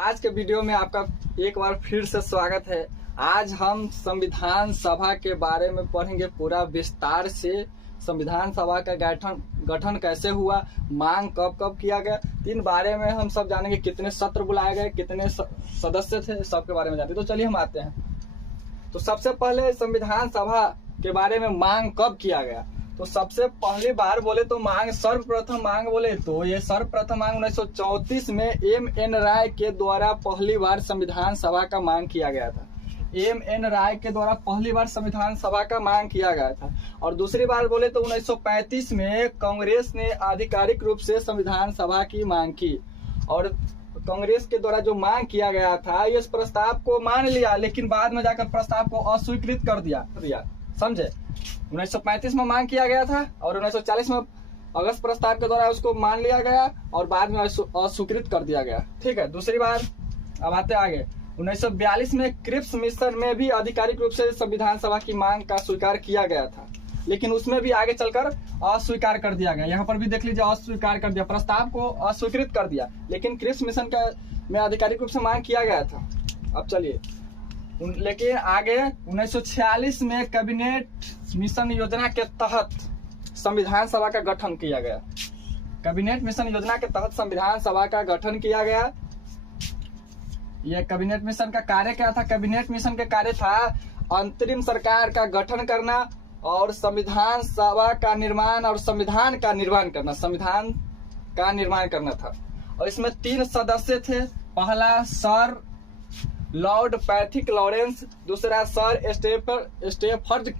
आज के वीडियो में आपका एक बार फिर से स्वागत है। आज हम संविधान सभा के बारे में पढ़ेंगे पूरा विस्तार से। संविधान सभा का गठन कैसे हुआ, मांग कब कब किया गया, इन बारे में हम सब जानेंगे। कितने सत्र बुलाए गए, कितने सदस्य थे, सबके बारे में जानते। तो चलिए हम आते हैं। तो सबसे पहले संविधान सभा के बारे में मांग कब किया गया। तो सबसे पहली बार बोले तो मांग, सर्वप्रथम मांग बोले तो ये सर्वप्रथम मांग 1934 में एम.एन. राय के द्वारा पहली बार संविधान सभा का मांग किया गया था। एम.एन. राय के द्वारा पहली बार संविधान सभा का मांग किया गया था। और दूसरी बार बोले तो 1935 में कांग्रेस ने आधिकारिक रूप से संविधान सभा की मांग की। और कांग्रेस के द्वारा जो मांग किया गया था, इस प्रस्ताव को मान लिया, लेकिन बाद में जाकर प्रस्ताव को अस्वीकृत कर दिया। समझे, 1935 में मांग किया गया था और 1940 में अगस्त प्रस्ताव के द्वारा उसको मान लिया गया और बाद में अस्वीकृत कर दिया गया। ठीक है। दूसरी बार अब आते आगे। 1942 में क्रिप्स मिशन में भी आधिकारिक रूप से संविधान सभा की मांग का स्वीकार किया गया था, लेकिन उसमें भी आगे चलकर अस्वीकार कर दिया गया। यहाँ पर भी देख लीजिए, अस्वीकार कर दिया, प्रस्ताव को अस्वीकृत कर दिया, लेकिन क्रिप्स मिशन का में आधिकारिक रूप से मांग किया गया था। अब चलिए, लेकिन आगे 1946 में कैबिनेट मिशन योजना के तहत संविधान सभा का गठन किया गया। कैबिनेट मिशन योजना के तहत संविधान सभा का गठन किया गया। यह कैबिनेट मिशन का कार्य क्या था? कैबिनेट मिशन का कार्य था अंतरिम सरकार का गठन करना और संविधान सभा का निर्माण और संविधान का निर्माण करना था। और इसमें 3 सदस्य थे। पहला सर लॉर्ड पैथिक लॉरेंस, दूसरा सर स्टेफर्ड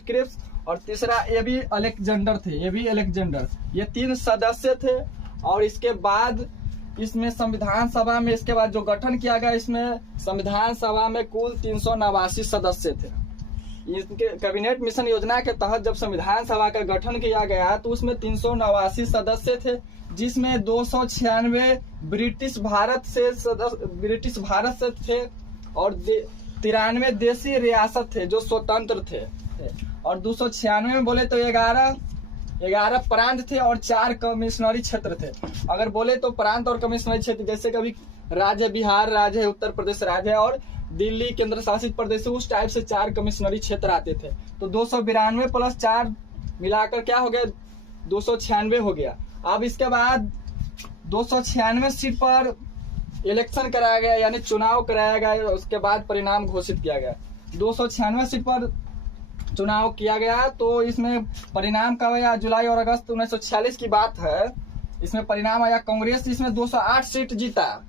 क्रिप्स और तीसरा एबी अलेक्जेंडर थे। ये 3 सदस्य थे। और इसके बाद इसमें संविधान सभा में इसके बाद जो गठन किया गया, इसमें संविधान सभा में कुल 389 सदस्य थे। इसके कैबिनेट मिशन योजना के तहत जब संविधान सभा का गठन किया गया तो उसमें 389 सदस्य थे, जिसमें 296 ब्रिटिश भारत से थे और 93 देशी रियासत थे जो स्वतंत्र थे। और 296 में बोले तो 11 प्रांत थे और 4 कमिश्नरी क्षेत्र थे। अगर बोले तो प्रांत और कमिश्नरी क्षेत्र, जैसे कभी राज्य बिहार राज्य है, उत्तर प्रदेश राज्य है और दिल्ली केंद्र शासित प्रदेश, उस टाइप से 4 कमिश्नरी क्षेत्र आते थे। तो 292 प्लस 4 मिलाकर क्या हो गया? 296 हो गया। अब इसके बाद 296 सीट पर इलेक्शन कराया गया, यानी चुनाव कराया गया। उसके बाद परिणाम घोषित किया गया। 296 सीट पर चुनाव किया गया। तो इसमें परिणाम कब आया? जुलाई और अगस्त 1946 की बात है। इसमें परिणाम आया, कांग्रेस इसमें 208 सीट जीता।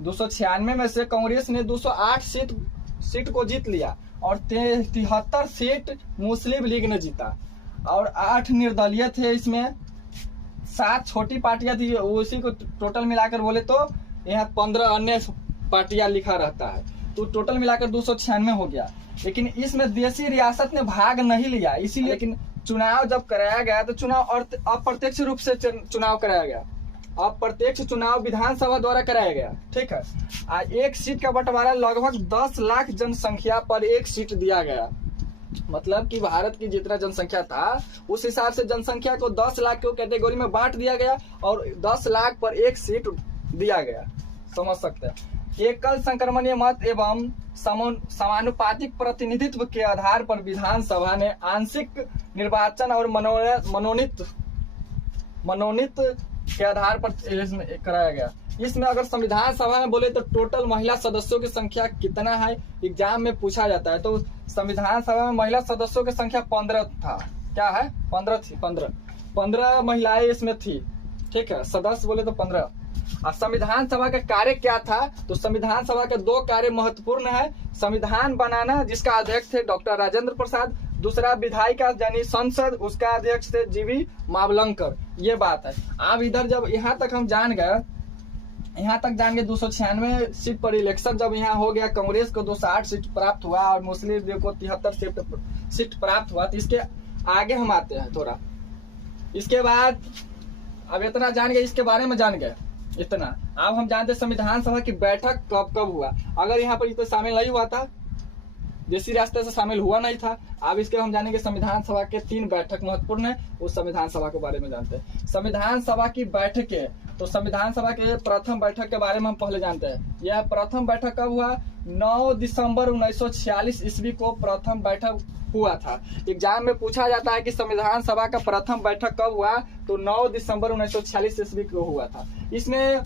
296 में से कांग्रेस ने 208 सीट को जीत लिया और 73 सीट मुस्लिम लीग ने जीता और 8 निर्दलीय थे। इसमें 7 छोटी पार्टियां थी। उसी को टोटल मिलाकर बोले तो यहाँ 15 अन्य पार्टियां लिखा रहता है। तो टोटल मिलाकर 296 हो गया। लेकिन इसमें देशी रियासत ने भाग नहीं लिया, इसीलिए। लेकिन चुनाव जब कराया गया तो चुनाव अप्रत्यक्ष रूप से चुनाव कराया गया। अप्रत्यक्ष चुनाव विधानसभा द्वारा कराया गया। ठीक है। एक सीट का बंटवारा लगभग 10 लाख जनसंख्या पर एक सीट दिया गया। मतलब कि भारत की जितना जनसंख्या था उस हिसाब से जनसंख्या को 10 लाख की कैटेगरी में बांट दिया गया और 10 लाख पर एक सीट दिया गया। समझ सकते हैं। एकल संक्रमणीय मत एवं समानुपातिक प्रतिनिधित्व के आधार पर विधानसभा ने आंशिक निर्वाचन और मनोनीत के आधार पर कराया गया। इसमें अगर संविधान सभा में बोले तो टोटल महिला सदस्यों की संख्या कितना है, एग्जाम में पूछा जाता है। तो संविधान सभा में महिला सदस्यों की संख्या 15 था। क्या है? 15 थी। 15 महिलाएं इसमें थी। ठीक है। सदस्य बोले तो 15। अब संविधान सभा का कार्य क्या था? तो संविधान सभा के 2 कार्य महत्वपूर्ण है। संविधान बनाना, जिसका अध्यक्ष थे डॉक्टर राजेंद्र प्रसाद। दूसरा विधायिका यानी संसद, उसका अध्यक्ष थे जीवी मावलंकर। ये बात है। अब इधर जब यहाँ तक हम जान गए 296 सीट पर इलेक्शन जब यहाँ हो गया, कांग्रेस को 208 सीट प्राप्त हुआ और मुस्लिम लीग को 73 सीट प्राप्त हुआ। तो इसके आगे हम आते हैं थोड़ा। इसके बाद अब इतना जान गए, इसके बारे में जान गए इतना। अब हम जानते हैं संविधान सभा की बैठक कब कब हुआ। अगर यहाँ पर इतना शामिल नहीं हुआ था देशी रास्ते से शामिल हुआ नहीं था। अब इसके हम जानेंगे संविधान सभा के 3 बैठक महत्वपूर्ण है, उस संविधान सभा के बारे में जानते हैं। संविधान सभा की बैठकें, तो संविधान सभा के प्रथम बैठक के बारे में हम पहले जानते हैं। यह प्रथम बैठक कब हुआ? 9 दिसंबर 1946 ईस्वी को प्रथम बैठक हुआ था। एग्जाम में पूछा जाता है कि संविधान सभा का प्रथम बैठक कब हुआ, तो 9 दिसंबर 1946 ईस्वी को हुआ था। इसमें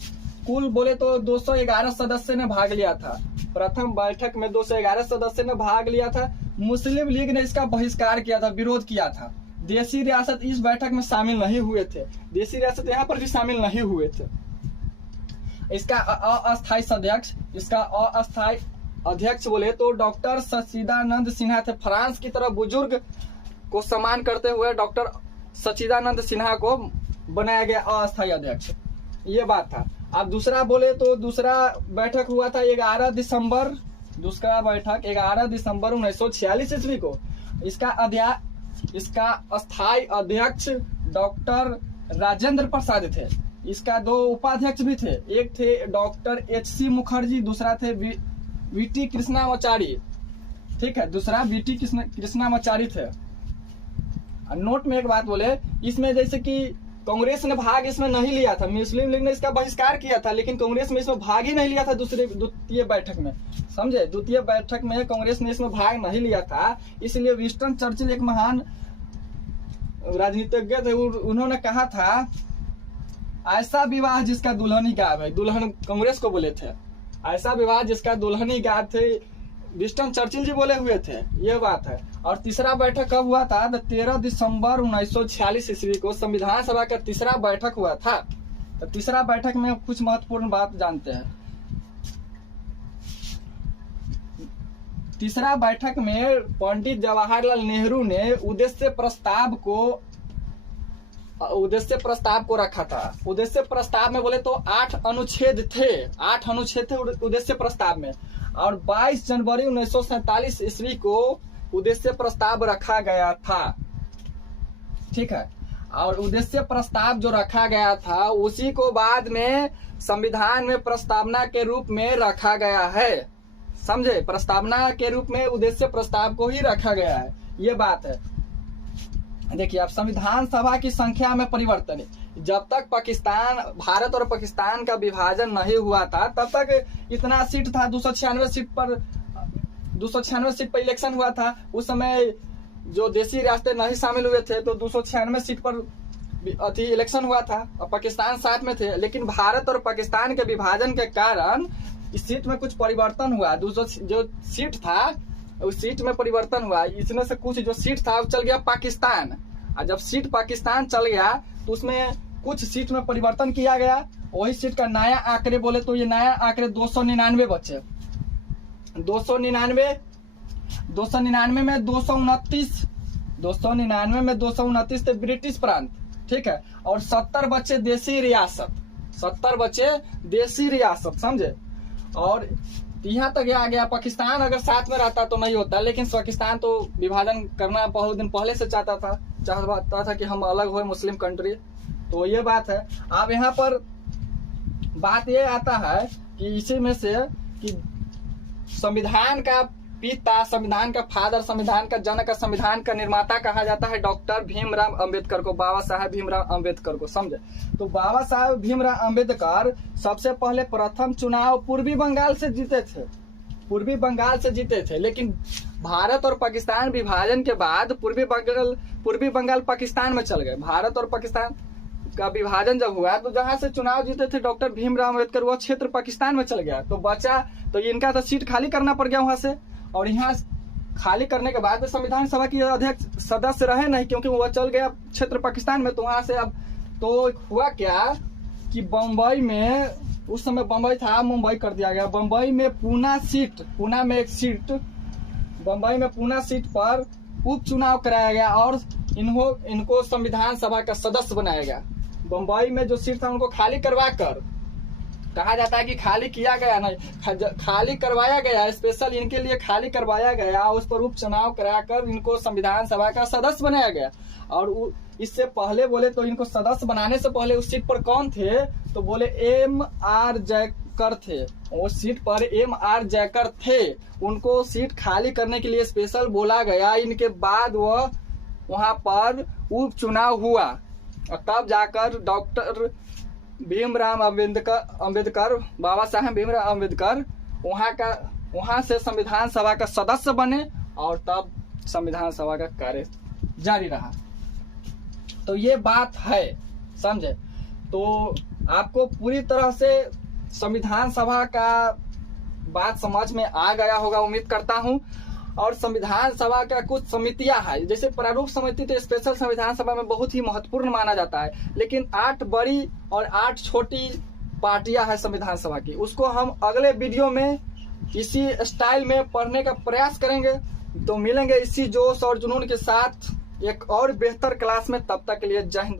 कुल बोले तो 211 सदस्य ने भाग लिया था। प्रथम बैठक में 211 सदस्य ने भाग लिया था। मुस्लिम लीग ने इसका बहिष्कार किया था, विरोध किया था। देशी रियासत इस बैठक में शामिल नहीं हुए थे, देशी रियासत यहाँ पर भी शामिल नहीं हुए थे। इसका अस्थायी अध्यक्ष, इसका अस्थायी अध्यक्ष बोले तो डॉक्टर सच्चिदानंद सिन्हा थे। फ्रांस की तरह बुजुर्ग को सम्मान करते हुए डॉक्टर सच्चिदानंद सिन्हा को बनाया गया अस्थायी अध्यक्ष, ये बात था। अब दूसरा बोले तो दूसरा बैठक हुआ था 11 दिसंबर, दूसरा बैठक 11 दिसंबर 1946 ईस्वी को। इसका अस्थायी अध्यक्ष डॉक्टर राजेंद्र प्रसाद थे। इसका 2 उपाध्यक्ष भी थे, एक थे डॉक्टर HC मुखर्जी, दूसरा थे VT कृष्णामाचारी। ठीक है, दूसरा VT कृष्णामाचारी थे। नोट में एक बात बोले, इसमें जैसे कि कांग्रेस ने भाग इसमें नहीं लिया था, मुस्लिम लीग ने इसका बहिष्कार किया था, लेकिन कांग्रेस में इसमें भाग ही नहीं लिया था। द्वितीय बैठक में, समझे, द्वितीय बैठक में कांग्रेस ने इसमें भाग नहीं लिया था। इसलिए विंस्टन चर्चिल एक महान राजनीतिज्ञ थे, उन्होंने कहा था ऐसा विवाह जिसका दुल्हन ही गायब है, दुल्हन कांग्रेस को बोले थे, ऐसा विवाह जिसका दुल्हन ही गायब थे, विंस्टन चर्चिल जी बोले हुए थे, ये बात है। और तीसरा बैठक कब हुआ था? 13 दिसंबर 1946 ईस्वी को संविधान सभा का तीसरा बैठक हुआ था। तो तीसरा बैठक में कुछ महत्वपूर्ण बात जानते हैं। तीसरा बैठक में पंडित जवाहरलाल नेहरू ने उद्देश्य प्रस्ताव को रखा था। उद्देश्य प्रस्ताव में बोले तो 8 अनुच्छेद थे, 8 अनुच्छेद थे उद्देश्य प्रस्ताव में। और 22 जनवरी 1947 ईस्वी को उद्देश्य प्रस्ताव रखा गया था। ठीक है, और उद्देश्य प्रस्ताव जो रखा गया था उसी को बाद में संविधान में प्रस्तावना के रूप में रखा गया है, समझे, प्रस्तावना के रूप में उद्देश्य प्रस्ताव को ही रखा गया है, ये बात है। देखिए, अब संविधान सभा की संख्या में परिवर्तन है। जब तक भारत और पाकिस्तान का विभाजन नहीं हुआ था तब तक इतना सीट था, 296 सीट पर इलेक्शन हुआ था। उस समय जो देशी रियासतें नहीं शामिल हुए थे तो 296 सीट पर इलेक्शन हुआ था और पाकिस्तान साथ में थे। लेकिन भारत और पाकिस्तान के विभाजन के कारण इस सीट में कुछ परिवर्तन हुआ। 200 जो सीट था उस सीट में परिवर्तन हुआ। इसमें से कुछ जो सीट था वो चल गया पाकिस्तान, और जब सीट पाकिस्तान चल गया तो उसमें कुछ सीट में परिवर्तन किया गया। वही सीट का नया आंकड़े बोले तो ये नया आंकड़े 299 बचे। 299 में 229 थे ब्रिटिश प्रांत, ठीक है, और 70 बचे देशी रियासत, 70 बचे देशी रियासत, समझे। और यहाँ तक आ गया। पाकिस्तान अगर साथ में रहता तो नहीं होता, लेकिन पाकिस्तान तो विभाजन करना बहुत दिन पहले से चाहता था कि हम अलग हो मुस्लिम कंट्री, तो ये बात है। अब यहाँ पर बात ये आता है कि इसी में से कि संविधान का पिता, संविधान का फादर, संविधान का जनक, संविधान का निर्माता कहा जाता है डॉक्टर भीमराव अंबेडकर को, बाबा साहेब भीमराव अंबेडकर को, समझे। तो बाबा साहेब भीमराव अंबेडकर सबसे पहले प्रथम चुनाव पूर्वी बंगाल से जीते थे, लेकिन भारत और पाकिस्तान विभाजन के बाद पूर्वी बंगाल पाकिस्तान में चल गए। भारत और पाकिस्तान का विभाजन जब हुआ तो जहां से चुनाव जीते थे डॉक्टर भीमराव अंबेडकर, वो क्षेत्र पाकिस्तान में चल गया। तो बचा तो इनका तो सीट खाली करना पड़ गया वहां से, और यहाँ खाली करने के बाद संविधान सभा की अध्यक्ष सदस्य रहे नहीं, क्योंकि वो चल गया क्षेत्र पाकिस्तान में। तो वहां से अब तो हुआ क्या कि बम्बई में, उस समय बम्बई था, मुंबई कर दिया गया। बम्बई में पूना सीट पर उपचुनाव कराया गया और इनको संविधान सभा का सदस्य बनाया गया। बम्बई में जो सीट था उनको खाली करवा कर, कहा जाता है कि खाली किया गया नहीं, खाली करवाया गया, स्पेशल इनके लिए खाली करवाया गया, उस पर उपचुनाव कराकर इनको संविधान सभा का सदस्य बनाया गया। और इससे पहले बोले तो इनको सदस्य बनाने से पहले उस सीट पर कौन थे, तो बोले M.R. जयकर थे, वो सीट पर MR जयकर थे, उनको सीट खाली करने के लिए स्पेशल बोला गया। इनके बाद वह वहां पर उपचुनाव हुआ और तब जाकर डॉक्टर भीमराव अम्बेडकर, बाबा साहेब भीमराव अम्बेडकर वहां से संविधान सभा का सदस्य बने और तब संविधान सभा का कार्य जारी रहा। तो ये बात है, समझे। तो आपको पूरी तरह से संविधान सभा का बात समझ में आ गया होगा, उम्मीद करता हूं। और संविधान सभा का कुछ समितियां हैं, जैसे प्रारूप समिति तो स्पेशल संविधान सभा में बहुत ही महत्वपूर्ण माना जाता है, लेकिन 8 बड़ी और 8 छोटी पार्टियां हैं संविधान सभा की। उसको हम अगले वीडियो में इसी स्टाइल में पढ़ने का प्रयास करेंगे। तो मिलेंगे इसी जोश और जुनून के साथ एक और बेहतर क्लास में। तब तक के लिए जय हिंद।